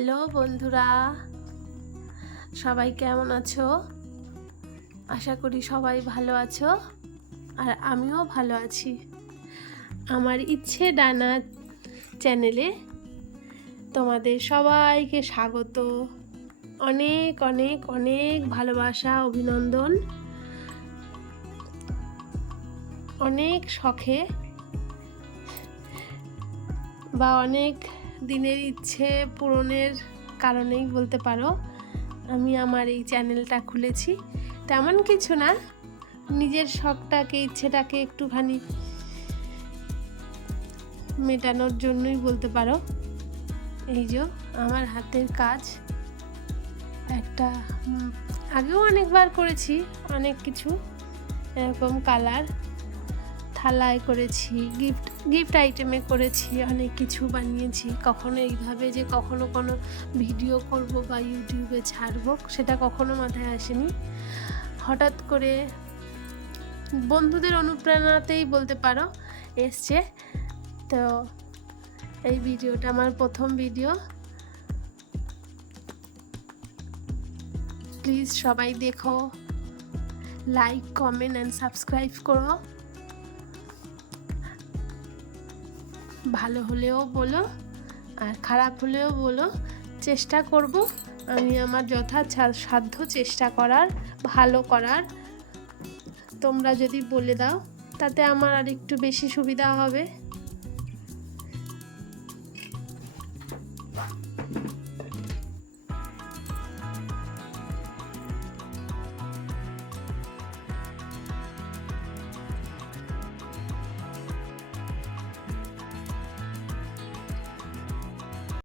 Hello বন্ধুরা, সবাই কেমন আছো? আশা করি সবাই ভালো আছো, আর আমিও ভালো আছি। আমার ইচ্ছে ডানা চ্যানেলে তোমাদের সবাইকে স্বাগত। অনেক অনেক অনেক ভালোবাসা, অভিনন্দন। অনেক শখে বা অনেক দিনের ইচ্ছে পূরণের কারণেই বলতে পারো আমি আমার এই চ্যানেলটা খুলেছি। তেমন কিছু না, নিজের শখটাকে, ইচ্ছেটাকে একটুখানি মেটানোর জন্যই বলতে পারো। এই যে আমার হাতের কাজ, একটা আগেও অনেকবার করেছি, অনেক কিছু এরকম কালার থালায় করেছি, গিফট আইটেমে করেছি, অনেক কিছু বানিয়েছি। কখনো এইভাবে যে কখনো কোনো ভিডিও করব বা ইউটিউবে ছাড়বো, সেটা কখনো মাথায় আসেনি। হঠাৎ করে বন্ধুদের অনুপ্রেরণাতেই বলতে পারো এসছে। তো এই ভিডিওটা আমার প্রথম ভিডিও। প্লিজ সবাই দেখো, লাইক, কমেন্ট অ্যান্ড সাবস্ক্রাইব করো। ভালো হলেও বলো আর খারাপ হলেও বলো, চেষ্টা করব আমি আমার যথাসাধ্য চেষ্টা করার, ভালো করার। তোমরা যদি বলে দাও তাতে আমার আর একটু বেশি সুবিধা হবে।